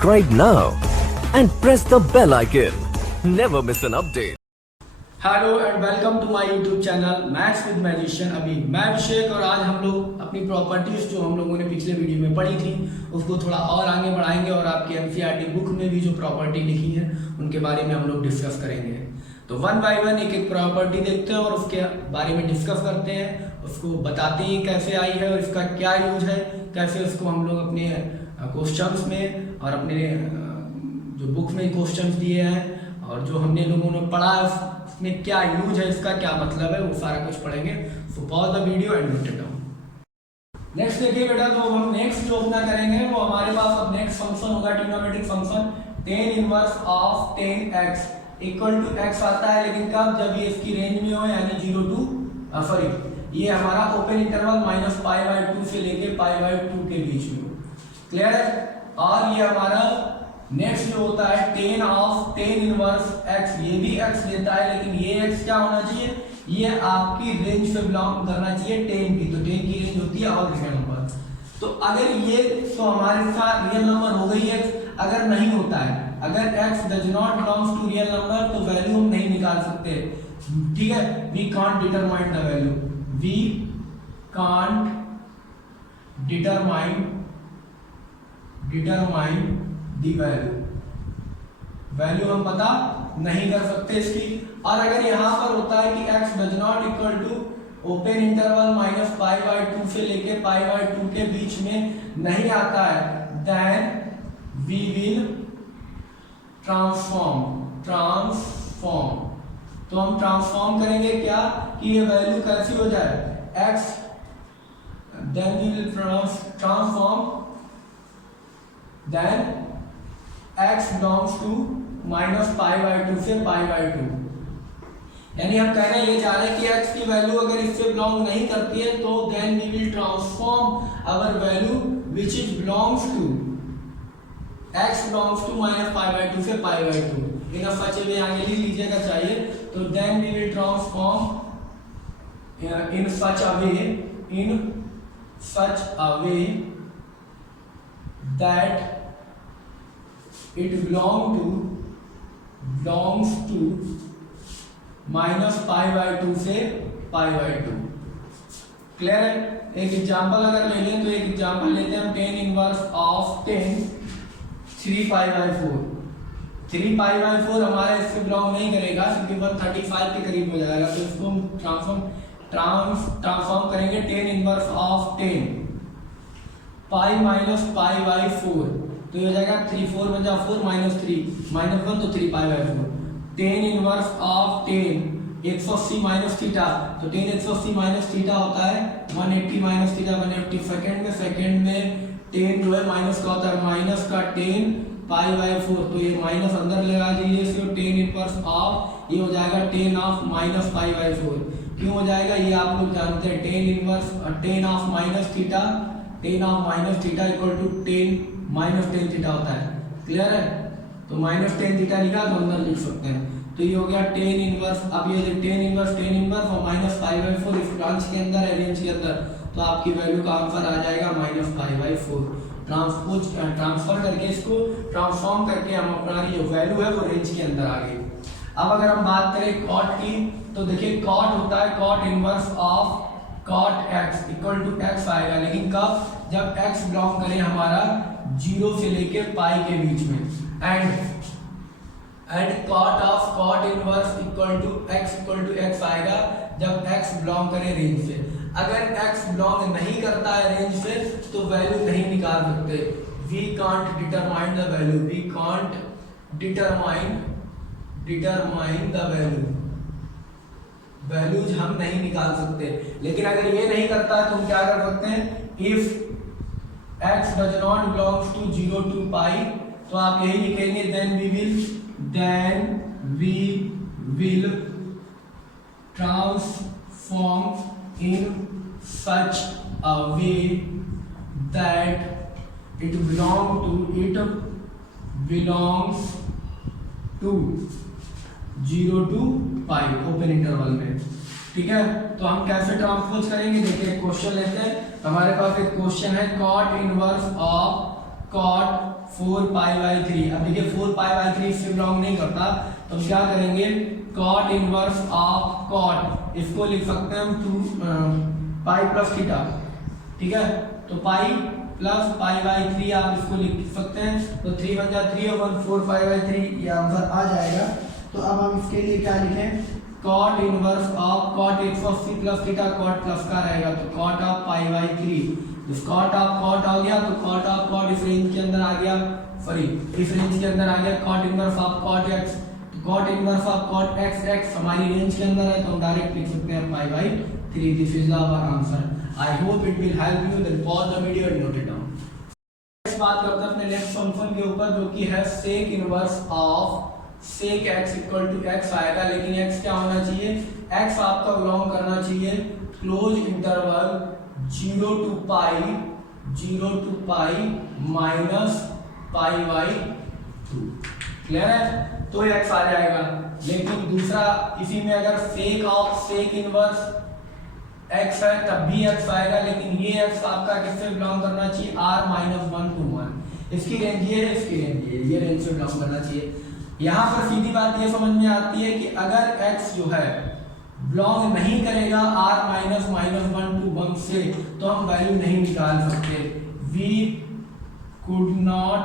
Subscribe now and press the bell icon. Never miss an update. Hello and welcome to my YouTube channel maths with magician. अभी मैं अभिषेक और आज हम लोग अपनी प्रॉपर्टीज जो हम लोगों ने पिछले वीडियो में पढ़ी थी उसको थोड़ा और आगे बढ़ाएंगे और आपकी एनसीईआरटी बुक में भी जो प्रॉपर्टी लिखी है उनके बारे में हम लोग डिस्कस करेंगे। तो वन बाय वन एक एक प्रॉपर्टी देखते हैं और उसके बारे में डिस्कस करते हैं, उसको बताते हैं कैसे आई है और इसका क्या यूज है, कैसे उसको हम लोग अपने क्वेश्चंस में और अपने जो बुक में क्वेश्चंस दिए हैं और जो हमने लोगों ने पढ़ा है उसमें क्या यूज है, इसका क्या मतलब है, वो सारा कुछ पढ़ेंगे। सो pause the video and note it down. Next देखिए बेटा, तो हम नेक्स्ट जो अपना करेंगे वो हमारे पास अब नेक्स्ट फंक्शन होगा trigonometric function tan inverse of tan x equal to x आता है, लेकिन कब, जब ये इसकी रेंज में हो यानी 0 टू ये हमारा ओपन इंटरवल -π/2 से लेके π/2 के बीच में। क्लियर है? और ये हमारा नेक्स्ट जो होता है tan इनवर्स x, ये भी x देता है लेकिन ये x क्या होना चाहिए, ये आपकी रेंज से बिलोंग करना चाहिए tan की। तो tan की रेंज होती है और रियल नंबर। तो अगर ये तो हमारे साथ रियल नंबर हो गई x, अगर नहीं होता है, अगर x does not belongs to real number तो वैल्यू हम नहीं निकाल सकते। ठीक है, we can't determine the value, we can't determine the value हम पता नहीं कर सकते इसकी। और अगर यहां पर होता है कि x does not equal to open interval -π/2 से लेके π/2 के बीच में नहीं आता है, देन वी विल ट्रांसफॉर्म। तो हम ट्रांसफॉर्म करेंगे क्या कि ये वैल्यू कैसी हो जाए x, then we will transform then x belongs to -π/2 से π/2। यानी हम कह रहे हैं, ये चाह रहे हैं कि x की वैल्यू अगर इससे बिलोंग नहीं करती है तो then we will transform our value which is belongs to x belongs to -π/2 से π/2 इन such a way आगे लिख लीजिएगा चाहिए। तो then we will transform in such a way that it belongs to -π/2 से π/2। क्लियर है? एक एग्जांपल अगर ले लें तो एक एग्जांपल लेते हैं हम tan इनवर्स ऑफ 3π/4। 3π/4 हमारे इससे बिलोंग नहीं करेगा क्योंकि 135 के करीब हो जाएगा, तो इसको हम ट्रांसफॉर्म करेंगे tan इनवर्स ऑफ 10 पाई -π/4, तो ये हो जाएगा 3 4 बचा 4 -3 -1 तो 3π/4। tan inverse of 10 180 minus theta, तो tan 180 माइनस थीटा होता है 180 माइनस थीटा 180 सेकंड में tan जो है माइनस का होता है, माइनस का tan π/4, तो ये माइनस अंदर लगा दीजिए इसको। tan इनवर्स ऑफ ये हो जाएगा tan ऑफ -π/4। क्यों हो जाएगा ये आप लोग जानते हैं, tan inverse tan of minus theta equal to tan -tan theta होता है। क्लियर है? तो -tan थीटा लिखा तो अंदर लिख सकते हैं। तो ये हो गया tan इनवर्स। अब ये tan इनवर्स और -π/4 इस ब्रांच के अंदर है, रेंज के अंदर, तो आपकी वैल्यू का आंसर आ जाएगा -π/4। ट्रांसफर करके इसको ट्रांसफॉर्म करके हम अपना ये वैल्यू है वो रेंज के अंदर आ गई। अब अगर हम बात करें cot की, तो देखिए cot होता है cot inverse of cot x equal to x आएगा, लेकिन कब, जब x बिलोंग करे हमारा 0 से लेके पाई के बीच में। And cot of cot inverse equal to x आएगा जब x बिलोंग करे रेंज से। अगर x बिलोंग नहीं करता है रेंज से तो वैल्यू नहीं निकाल सकते। We can't determine the value, we can't determine the values हम नहीं निकाल सकते। लेकिन अगर ये नहीं करता है तो हम क्या कर सकते हैं, if x does not belongs to 0 to pi, तो आप यही लिखेंगे then we will transform in such a way that it belongs to 0 to pi open interval में। ठीक है, तो हम कैसे ट्रांसपोज करेंगे, देखिए क्वेश्चन लेते हैं। हमारे पास एक क्वेश्चन है cot inverse of cot 4 pi by 3। अब देखिए 4 पाई बाई 3 इससे बिलोंग नहीं करता, तो हम क्या करेंगे, कॉट इनवर्स ऑफ कॉट, इसको लिख सकते हैं हम 2 पाई प्लस थीटा, ठीक है। तो पाई प्लस पाई बाई 3 आप इसको लिख सकते हैं, तो 3 बन जाए 3 और 4 पाई बाई 3, ये आंसर आ जाएगा। तो अब हम इसके लिए क्या लिखें, cot inverse of cot 180 plus theta, cot plus का रहेगा तो cot of pi by 3, cot of cot आ गया तो कॉट ऑफ कॉट इस रेंज के अंदर आ गया, सॉरी इस रेंज के अंदर आ गया, cot inverse of cot x, तो cot inverse of cot x, x हमारी रेंज के अंदर है तो हम डायरेक्ट लिख सकते हैं pi by 3। This is our answer. I hope it will help you, then pause the video and note it down. Next बात करते हैं अपने नेक्स्ट फंक्शन के ऊपर, जो कि है sec inverse of sec x equal to x आएगा, लेकिन एक्स क्या होना चाहिए, एक्स आपका बिलोंग करना चाहिए close interval 0 to pi minus pi by 2, clear है, तो एक्स आ जाएगा। लेकिन दूसरा इसी में अगर sec of sec inverse x है तब भी एक्स आएगा, लेकिन ये एक्स आपका किससे बिलोंग करना चाहिए, r माइनस 1 to 1, इसकी रेंज ये है, इसकी रेंज ये रेंज से बिलोंग करना चाहिए। यहाँ पर सीधी बात ये समझ में आती है कि अगर x जो है बिलोंग नहीं करेगा r माइनस 1 to 1 से, तो हम वैल्यू नहीं निकाल सकते। We could not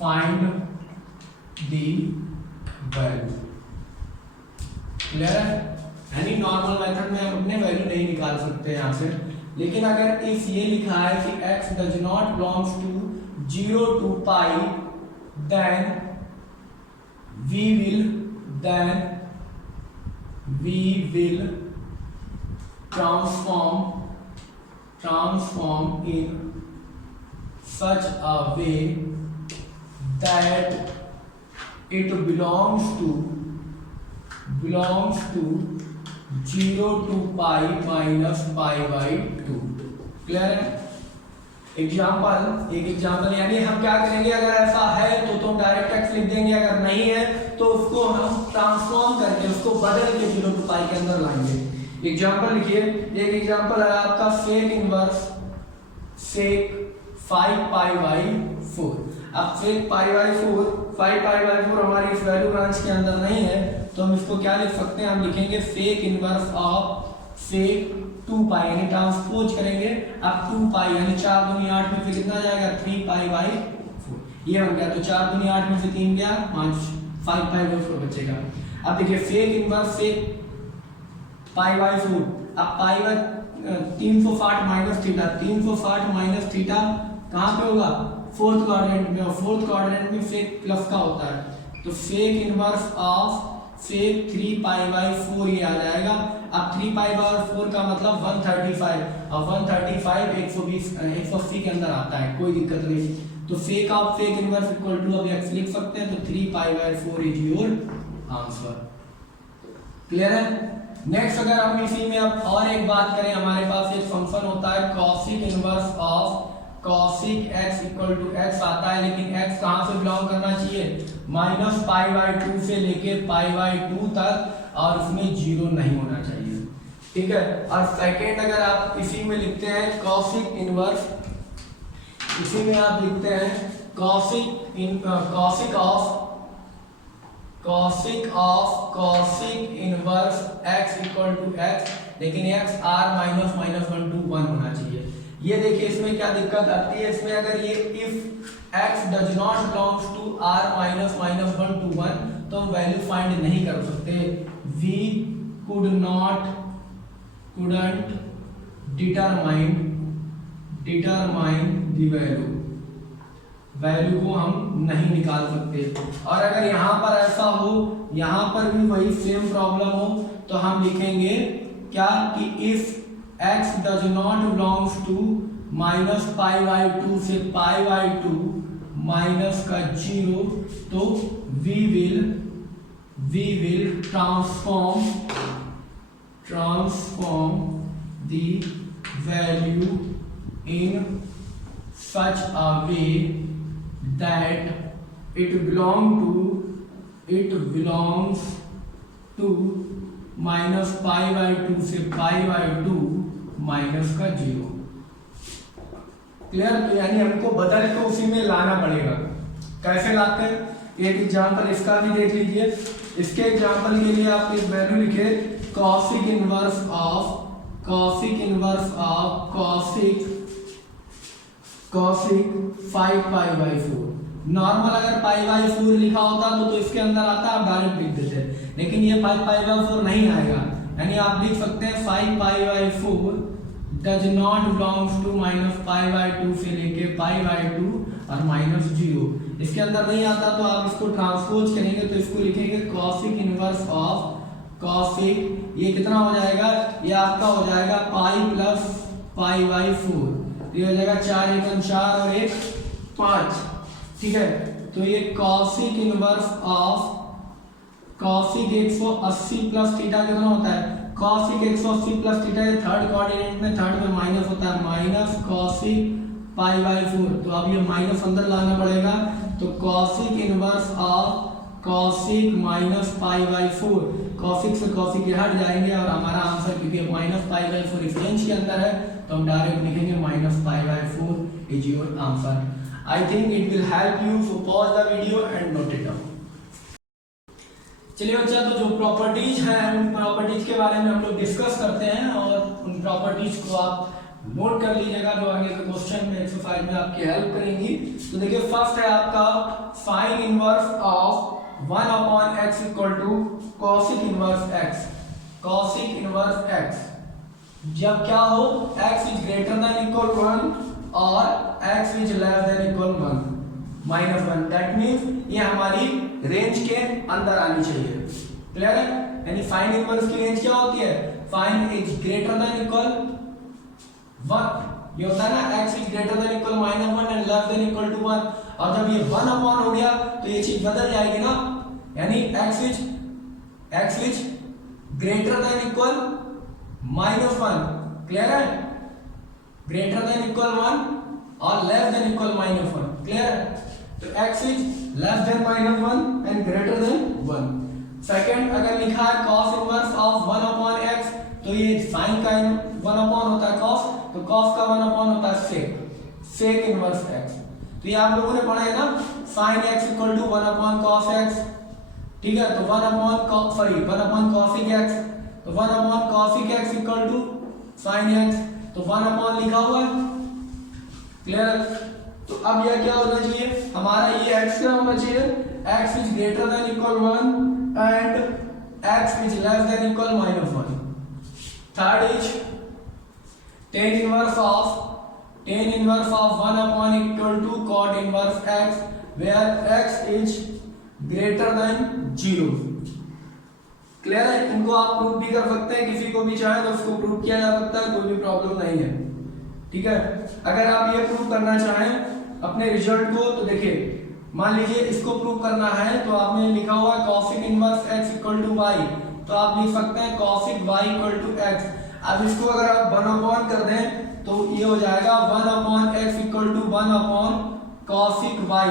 find the value, clear है, यानी नॉर्मल मेथड में हम अपने वैल्यू नहीं निकाल सकते यहाँ से। लेकिन अगर इस ये लिखा है कि x does not belongs to 0 to pi, then we will transform in such a way that it belongs to 0 to pi minus pi by 2, clear है। एक एग्जाम्पल यानी हम क्या करेंगे, अगर ऐसा है तो डायरेक्ट एक्स लिख देंगे, अगर नहीं है तो उसको हम ट्रांसफॉर्म करके उसको बदल के 0 to पाई के अंदर लाएंगे। एग्जाम्पल लिखिए, एक एग्जाम्पल है आपका sec inverse sec 5 pi by 4। अब सेक पाई बाई 4 5 पाई बाई 4 हमारी इस वैल्यू ब्रांच के अंदर नहीं है, तो हम इसको क्या लिख सकते हैं, हम लिखेंगे सेक इनवर्स ऑफ सेक 2 पाई, यानी ट्रांसपोज करेंगे अब 2 पाई, यानी 4 दूनी 8 में से कितना जाएगा 3 पाई बाई 4, ये बन गया। तो 4 दूनी 8 में से 3 गया 5 पाई बाई 4 बचेगा। अब देखिए sec inverse sec pi by 4, अब pi by 360 minus theta, 360 minus theta कहाँ पे होगा, फोर्थ क्वाड्रेंट में, और फोर्थ क्वाड्रेंट में सेक प्लस का होता है, तो sec inverse of sec 3 pi by 4 ये आ जाएगा। अब 3 पाई बाई 4 का मतलब 135, और 135 120 के अंदर आता है, कोई दिक्कत नहीं। तो sec of sec inverse equal to अब x लिख सकते हैं, तो 3 pi by 4 is your answer, clear है। नेक्स्ट अगर हम इसी में अब और एक बात करें, हमारे पास एक फंक्शन होता है cosec inverse of cosec x equal to x आता है, लेकिन x कहाँ से बिलोंग करना चाहिए, माइनस पाई बाई 2 से लेके पाई बाई 2 तक, और उसमें 0 नहीं होना चाहिए, ठीक है। और सेकेंड अगर आप इसी में लिखते हैं कॉसिक इनवर्स, इसी में आप लिखते हैं cosec inverse x equal to x, लेकिन x r माइनस 1 to 1 होना चाहिए। ये देखिए इसमें क्या दिक्कत आती है, इसमें अगर ये if x does not belongs to r minus 1 to 1, तो हम वैल्यू फाइंड नहीं कर सकते। We couldn't determine the value को हम नहीं निकाल सकते। और अगर यहाँ पर ऐसा हो, यहाँ पर भी वही सेम प्रॉब्लम हो, तो हम लिखेंगे क्या कि if x does not belongs to minus pi by 2 से पाई बाई 2 माइनस का 0, तो we will transform the value in such a way that it belongs to minus pi by 2 से पाई बाई 2 माइनस का 0, clear? तो यानी हमको बदल के उसी में लाना पड़ेगा। कैसे लाते हैं, एक एग्जांपल इसका भी देख लीजिए। इसके एग्जांपल के लिए आप इस वैल्यू लिखे cosec inverse of cosec 5π/4। Normal अगर π/4 लिखा होता तो इसके अंदर आता, आप डायरेक्ट लिख देते, लेकिन ये 5π/4 नहीं आएगा। यानी आप लिख सकते हैं 5π/4 डज नॉट बिलोंग्स टू -π/2 से लेके π/2 और -0। इसके अंदर नहीं आता तो आप इसको ट्रांसपोज करेंगे तो इसको लिखेंगे कॉसिक इनवर्स ऑफ कॉसिक, ये कितना हो जाएगा, ये आपका हो जाएगा पाई प्लस π/4। ये हो जाएगा 4 × 1 4 और 1 5। ठीक है, तो ये cosec inverse of cosec 180 plus theta कितना होता है, कॉसिक 180 प्लस थीटा, ये थर्ड कोऑर्डिनेट में, थर्ड में माइनस होता है, माइनस कॉसिक π/4। तो अब ये माइनस अंदर लाना पड़ेगा, तो cosec inverse of cosec -π/4, cosec से कॉसिक ये हट जाएंगे और हमारा आंसर, क्योंकि -π/4 इस रेंज के अंदर है तो हम डायरेक्ट लिखेंगे -π/4 is your answer. I think it will help you, so pause the video and note it down. चलिए बच्चा, तो जो प्रॉपर्टीज हैं उन प्रॉपर्टीज के बारे में हम लोग डिस्कस करते हैं और उन प्रॉपर्टीज को आप नोट कर लीजिएगा जो आगे के क्वेश्चन में, एक्सरसाइज में आपकी हेल्प करेंगी। तो देखिए फर्स्ट है आपका sine inverse of 1/x equal to cosec inverse x। Cosec inverse x जब क्या हो, x is greater than equal 1 और x is less than equal 1 -1। That means ये हमारी रेंज के अंदर आनी चाहिए। क्लियर है? यानी साइन इनवर्स की रेंज क्या होती है, sine is greater than equal 1, ये होता है ना, x is greater than equal -1 and less than equal to 1। और जब ये 1/, हो गया तो ये चीज बदल जाएगी ना, यानी x is greater than equal -1। Clear है? ग्रेटर देन इक्वल 1 और लेस देन इक्वल -1। क्लियर है? तो x is less than -1 and greater than 1। Second, अगर लिखा है cos इनवर्स ऑफ 1/x, तो ये sin का 1/, होता है cos, तो cos का 1/, होता है sec इनवर्स x। तो ये आप लोगों ने पढ़ा है ना, sin x equal to 1/cos x। ठीक है, तो 1/cosic x, तो 1/cosic x equal to sin x, तो 1/ लिखा हुआ है। क्लियर? तो अब यह क्या होना चाहिए हमारा, ये x क्या होना चाहिए, x is greater than equal 1 and x is less than equal -1। Third is tan inverse of 1/, equal to cot inverse x, where x is greater than 0। Clear है? इनको आप प्रूव भी कर सकते हैं, किसी को भी चाहे तो उसको प्रूव किया जा सकता है, कोई भी प्रॉब्लम नहीं है। ठीक है, अगर आप ये प्रूव करना चाहें अपने रिजल्ट को, तो देखिए मान लीजिए इसको प्रूव करना है, तो आपने लिखा हुआ है cosic inverse x equal to y, तो आप लिख सकते हैं cosic y equal to x। अब इसको अगर आप 1/, कर दें तो ये हो जाएगा 1/x equal to 1/cosic y,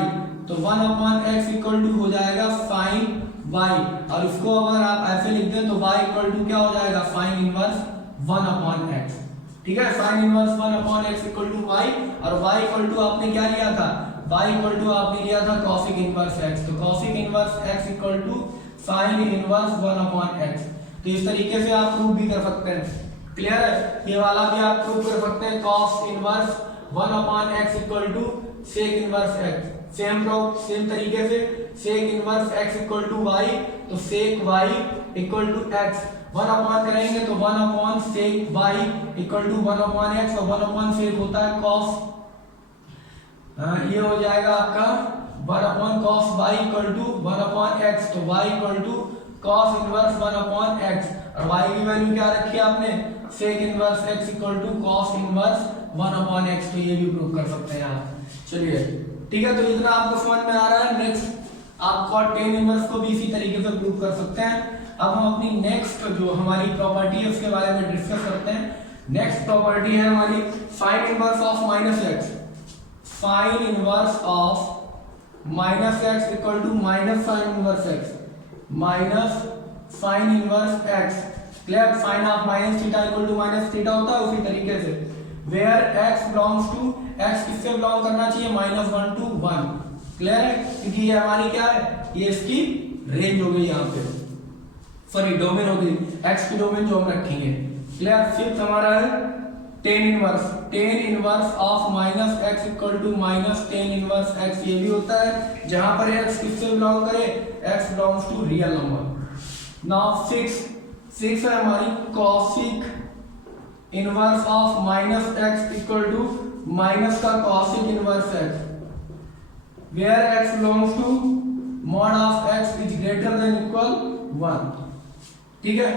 तो 1/x इक्वल टू हो जाएगा sin y, और इसको अगर आप ऐसे लिख दें तो y इक्वल टू क्या हो जाएगा, sin इनवर्स 1/x। ठीक है, sin inverse 1/x equal to y, और y इक्वल टू आपने क्या लिया था, y इक्वल टू आपने लिया था cosic इनवर्स x, तो cosic inverse x equal to sin inverse 1/x। तो इस तरीके से आप प्रूव भी कर सकते हैं। क्लियर है? ये वाला भी आप प्रूव कर सकते हैं, cos inverse 1/x equal to sec inverse x। Same तरीके से sec inverse x equal to y, तो sec y equal to x, 1/, करेंगे तो 1/sec y equal to 1/x, और 1/sec होता है cos, ये हो जाएगा आपका 1/cos y equal to 1/x, तो y equal to cos inverse 1/x, और y की वैल्यू क्या रखी है आपने, sec inverse x equal to cos inverse 1/x। तो ये भी प्रूव कर सकते हैं आप। चलिए ठीक है, तो इतना आपको समझ में आ रहा है। नेक्स्ट आप tan इनवर्स को भी इसी तरीके से प्रूव कर सकते हैं। अब हम अपनी नेक्स्ट जो हमारी प्रॉपर्टी है उसके बारे में डिस्कस करते हैं। नेक्स्ट प्रॉपर्टी है हमारी sin inverse of -x। sin inverse of -x equal to -sin inverse x, -sin inverse x। Clear? sin of -θ equal to -θ होता है उसी तरीके से, where x belongs to x किससे बिलोंग करना चाहिए, -1 to 1। क्लियर है, क्योंकि ये हमारी क्या है, ये इसकी रेंज हो गई, यहाँ पे सॉरी डोमेन हो गई, x की डोमेन जो हम रखेंगे। क्लियर। फिफ्थ हमारा है tan inverse of -x equal to -tan inverse x। ये भी होता है जहां पर x किससे बिलोंग करे, x belongs to real number. Now six है हमारी cosec inverse of -x equal to minus का cosec inverse x, where x belongs to mod of x is greater than equal 1। ठीक है।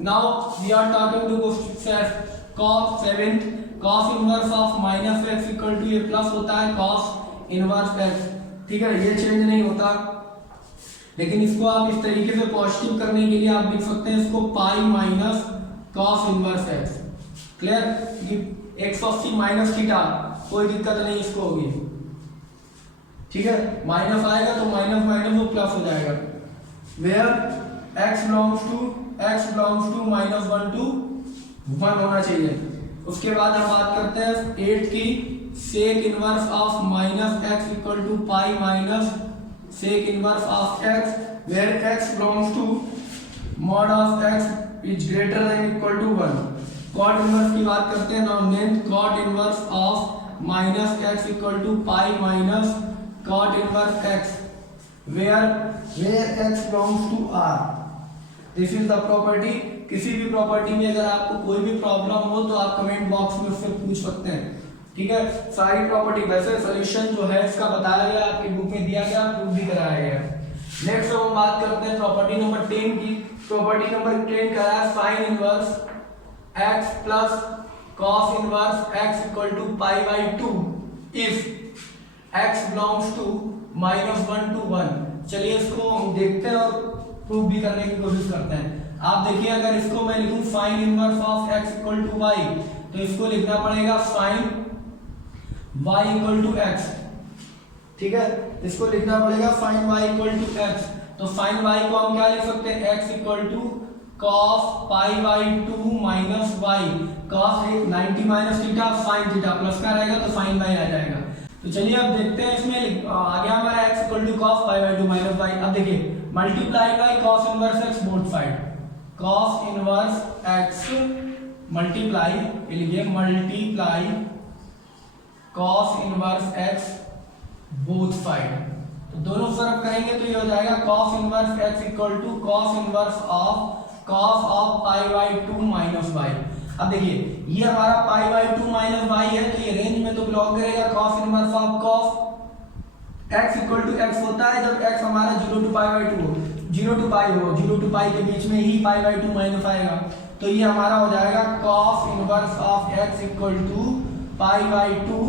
Now we are talking to question cos 7 cos inverse of -x equal to ये plus होता है cos inverse x। ठीक है, ये change नहीं होता, लेकिन इसको आप इस तरीके से पॉजिटिव करने के लिए आप लिख सकते हैं इसको pi minus cos inverse x। Clear. ये 180 माइनस थीटा, कोई दिक्कत नहीं इसको होगी। ठीक है, माइनस आएगा तो माइनस माइनस वो प्लस हो जाएगा। Where x belongs to -1 to 1 होना चाहिए। उसके बाद हम बात करते हैं 8 की sec inverse of -x equal to pi minus sec inverse of x, where x belongs to mod of x is greater than equal to 1। Cot inverse की बात करते हैं। Now name cot inverse of -x equal to pi minus cot inverse x, where x belongs to r। This is the property. किसी भी property में अगर आपको कोई भी प्रॉब्लम हो तो आप कमेंट बॉक्स में उससे पूछ सकते हैं। ठीक है, सारी प्रॉपर्टी, वैसे सॉल्यूशन जो है इसका बताया गया, आपकी बुक में दिया गया, प्रूव भी कराया गया। नेक्स्ट हम बात करते हैं प्रॉपर्टी नंबर 10 की। प्रॉपर्टी नंबर 10 कह रहा है sine inverse x plus cos inverse x equal to π/2 if x belongs to -1 to 1। चलिए इसको हम देखते हैं और प्रूव भी करने की कोशिश करते हैं। आप देखिए, अगर इसको मैं लिखूं sine inverse of x equal to y, तो इसको लिखना पड़ेगा sine y equal to x। ठीक है, इसको लिखना पड़ेगा sine y equal to x। तो साइन y को हम क्या लिख सकते हैं, x equal to cos π/2 minus y। cos 90 minus theta, sine theta plus का रहेगा तो साइन y आ जाएगा। तो चलिए अब देखते हैं, इसमें आ गया हमारा x equal to cos π/2 minus y। अब देखिए multiply by cos inverse x both side, cos inverse x multiply, ये लिखिए multiply cos inverse x both side. तो दोनों तरफ करेंगे तो ये हो जाएगा cos inverse x equal to cos inverse of cos of π/2 minus y। अब देखिए ये हमारा π/2 माइनस y है, तो ये रेंज में तो बिलोंग करेगा cos inverse of cos x equal to x होता है जब x हमारा 0 to π/2 हो, 0 to π हो, 0 to π के बीच में ही π/2 माइनस आएगा। तो ये हमारा हो जाएगा cos inverse of x equal to π/2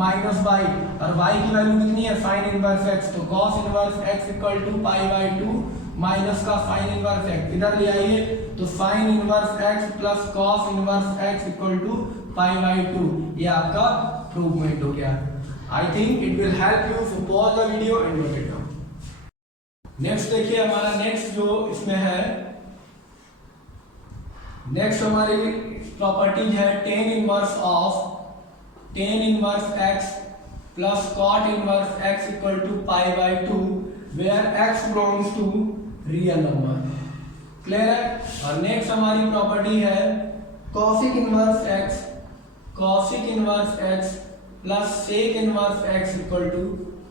minus y, और y की वैल्यू कितनी है, साइन इनवर्स x। तो cos inverse x equal to π/2 minus का साइन इनवर्स x, इधर ले आइए तो साइन inverse x plus cos inverse x equal to π/2। ये आपका प्रूवमेंट हो गया। I think it will help you to pause the video and note it down. Next देखिए हमारा नेक्स्ट जो इसमें है, नेक्स्ट हमारी प्रॉपर्टीज है tan inverse x plus cot inverse x equal to π/2 where x belongs to real number. Clear है। और next हमारी प्रॉपर्टी है cosic inverse x plus sec inverse x equal to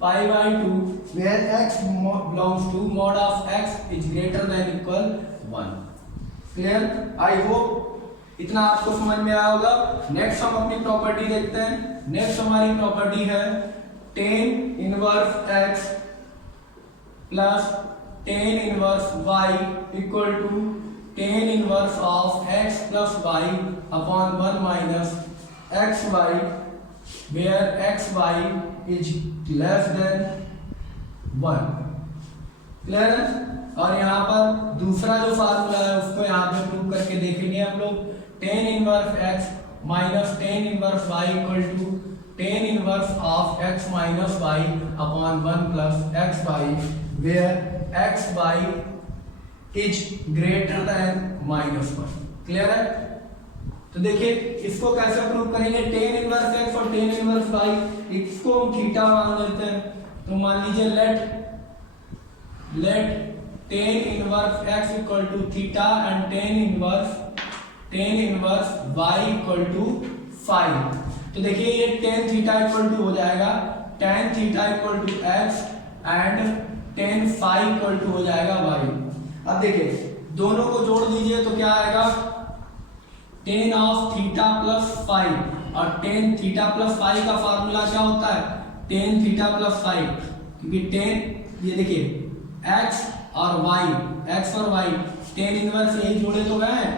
π/2 where x belongs to mod of x is greater than equal 1। Clear. I hope इतना आपको समझ में आया होगा। नेक्स्ट हम अपनी प्रॉपर्टी देखते हैं। नेक्स्ट हमारी प्रॉपर्टी है tan inverse x plus tan inverse y equal to tan inverse of x plus y upon 1 minus xy where xy is less than 1। Clear है। और यहाँ पर दूसरा जो फार्मूला है उसको यहाँ पे प्रूव करके देखेंगे हम लोग। tan inverse x minus tan inverse y equal to tan inverse of x minus y upon 1 plus xy where xy is greater than -1। Clear है। तो देखिए इसको कैसे प्रूव करेंगे, टेन इनवर्स एक्स और टेन इनवर्स वाई, इसको हम theta मान लेते हैं। तो मान लीजिए let tan inverse x equal to theta and tan inverse y equal to 5। तो देखिए ये टेन थीटा इक्वल टू हो जाएगा tan theta equal to x and tan phi equal to हो जाएगा वाई। अब देखिए दोनों को जोड़ दीजिए तो क्या आएगा, ten of theta plus five, और टेन थीटा प्लस फाइव का फार्मूला क्या होता है, टेन थीटा प्लस फाइव, क्योंकि टेन ये देखिए एक्स और वाई टेन इनवर्स यही जोड़े तो गए हैं,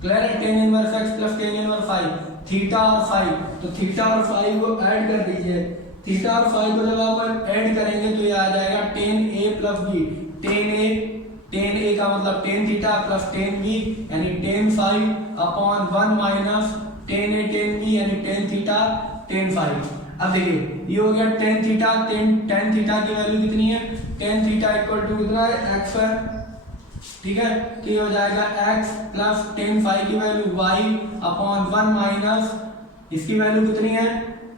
क्लियर है, tan inverse x plus tan inverse five, theta और फाइव, तो थीटा और फाइव को ऐड कर दीजिए, थीटा और फाइव को जब आप ऐड करेंगे तो ये आ जाएगा tan A plus B, tan A का मतलब tan theta plus tan B यानी tan five upon 1 minus tan A tan B यानी टेन थीटा टेन फाइव। अब देखिए ये हो गया टेन थीटा, टेन थीटा की वैल्यू कितनी है, टेन थीटा इक्वल टू कितना है, एक्स है, ठीक है, तो ये हो जाएगा एक्स प्लस टेन फाइव की वैल्यू वाई अपॉन 1 माइनस इसकी वैल्यू कितनी है,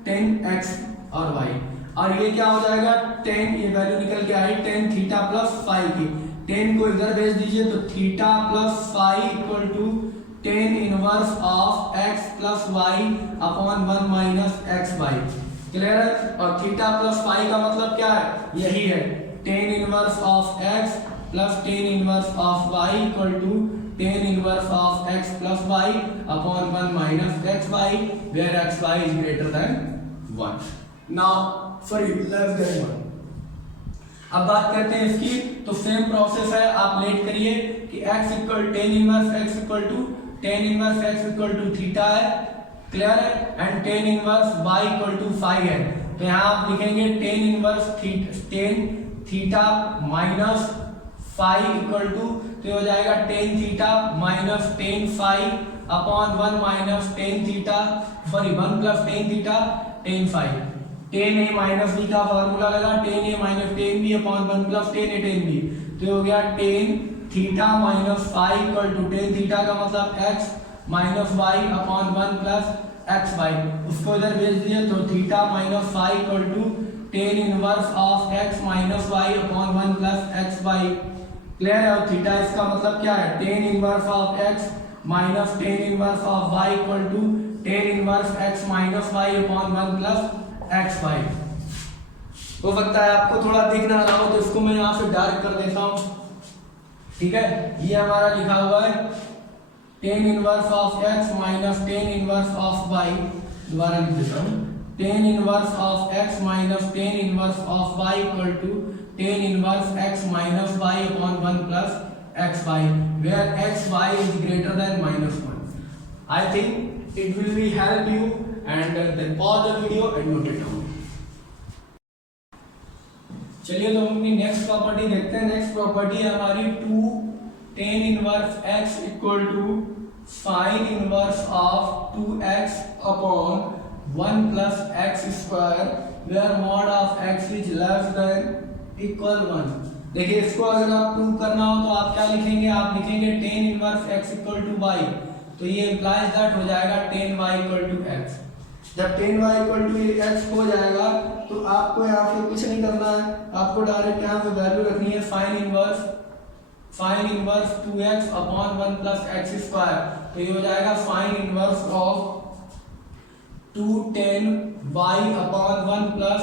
टेन एक्स और वाई, और ये क्या हो जाएगा, टेन ये वैल्यू निकल के आई टेन थीटा प्लस फाइव की, टेन को इधर भेज दीजिए तो theta plus phi equal to tan inverse of x plus y upon 1 minus x y, clear है। और थीटा प्लस फाइव का मतलब क्या है, यही है tan inverse of x plus tan inverse of y equal to tan inverse of x plus y upon 1 minus x y where x y is greater than 1, no sorry less than 1। अब बात करते हैं इसकी, तो same process है, आप late करिए कि x equal tan inverse x equal to tan inverse x equal to theta है, क्लियर है, and tan inverse y equal to 5 है, तो यहाँ आप लिखेंगे tan inverse tan theta minus 5 equal to, तो हो जाएगा tan theta minus tan five upon 1 minus tan theta sorry 1 plus tan theta tan five, tan A minus B का formula लगा, tan A minus ten B upon 1 plus tan A tan B, तो हो गया tan theta minus phi equal to tan theta का मतलब x minus y upon 1 plus x y, उसको इधर भेज दिए तो theta minus phi equal to tan inverse of x minus y upon 1 plus x y, clear है। और theta इसका मतलब क्या है, tan inverse of x minus tan inverse of y equal to tan inverse x minus y upon 1 plus x y. हो सकता है आपको थोड़ा दिख ना रहा हो तो इसको मैं यहाँ से डार्क कर देता हूँ, ठीक है, ये हमारा लिखा हुआ है tan inverse of x minus tan inverse of y, दोबारा लिख देता हूँ, tan inverse of x minus tan inverse of y equal to tan inverse x minus y upon 1 plus x y where x y is greater than -1। I think it will be help you and then pause the video and note it down। चलिए तो हम अपनी next property देखते हैं। Next property है हमारी two tan inverse x equal to sine inverse of 2x upon 1 plus x square where mod of x is less than equal 1। देखिए इसको अगर आप प्रूव करना हो तो आप क्या लिखेंगे, आप लिखेंगे tan inverse x equal to y, तो ये इंप्लाइज दैट हो जाएगा tan y equal to x। जब tan y equal to x हो जाएगा तो आपको यहाँ पे कुछ नहीं करना है, आपको डायरेक्ट यहाँ पे वैल्यू रखनी है sine inverse 2x upon 1 plus x square, तो ये हो जाएगा sine inverse of 2 ten y upon 1 plus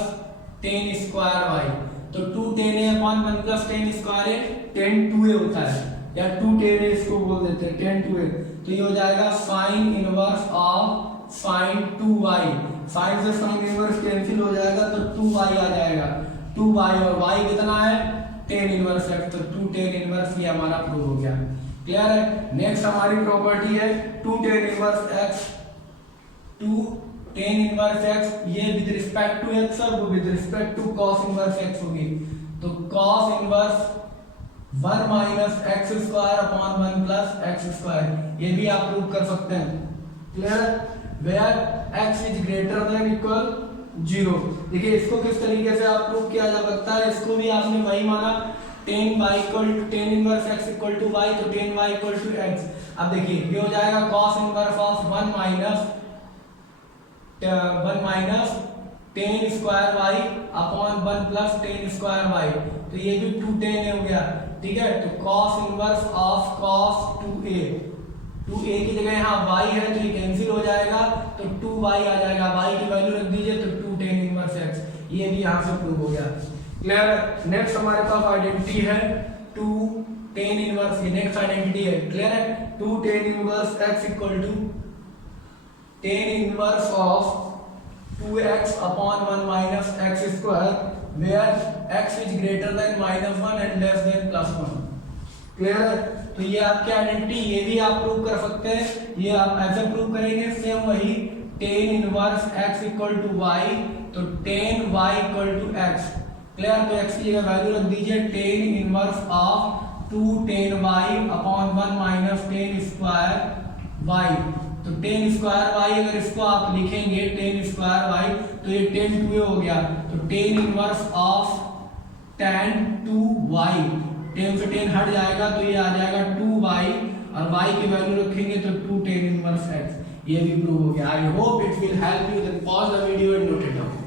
tan square y, तो 2 टेन ए अपॉन 1 प्लस टेन स्क्वायर ए टेन 2a होता है, या 2 टेन ए इसको बोल देते हैं टेन 2a, तो ये हो जाएगा sine inverse of sine 2y, sine से साइन इनवर्स कैंसिल हो जाएगा तो 2y आ जाएगा, 2y और y कितना है टेन इनवर्स x, तो 2 टेन इनवर्स ये हमारा प्रूव हो गया, क्लियर है। नेक्स्ट हमारी प्रॉपर्टी है टू टेन इनवर्स x, ये विद रिस्पेक्ट टू x और वो with respect to cos inverse x होगी, तो cos inverse 1 minus x square upon 1 plus x square, ये भी आप प्रूव कर सकते हैं, clear, where x is greater than equal 0। देखिए इसको किस तरीके से आप प्रूव किया जा सकता है, इसको भी आपने वही माना tan y equal tan inverse x equal to y, तो tan y equal to x। अब देखिए ये हो जाएगा cos inverse of 1 minus tan square y upon 1 plus tan square y, तो ये भी 2 हो गया, ठीक है। तो cos inverse of cos 2a, 2a की जगह यहाँ y है तो ये कैंसिल हो जाएगा, तो 2y आ जाएगा, y की वैल्यू रख दीजिए तो 2 tan इनवर्स x, ये भी यहाँ से प्रूव हो गया। क्लियर। नेक्स्ट हमारे पास आइडेंटिटी है 2 tan इनवर्स, ये नेक्स्ट आइडेंटिटी है, क्लियर है। 2 tan inverse x equal to tan inverse of 2x upon 1 minus x square where x is greater than -1 and less than +1, clear है। तो ये आपकी आइडेंटिटी, ये भी आप प्रूव कर सकते हैं, ये आप ऐसे प्रूव करेंगे, सेम वही tan inverse x equal to y, तो tan y equal to x, clear. तो x की जगह वैल्यू रख दीजिए tan inverse of 2 tan y upon 1 minus tan square y, तो tan स्क्वायर y अगर इसको आप लिखेंगे tan स्क्वायर y तो ये tan 2a हो गया, तो tan inverse of tan 2y, tan से tan हट जाएगा तो ये आ जाएगा 2y और y की वैल्यू रखेंगे तो 2 tan इनवर्स x, ये भी प्रूव हो गया। I hope it will help you, then pause the video and note it down.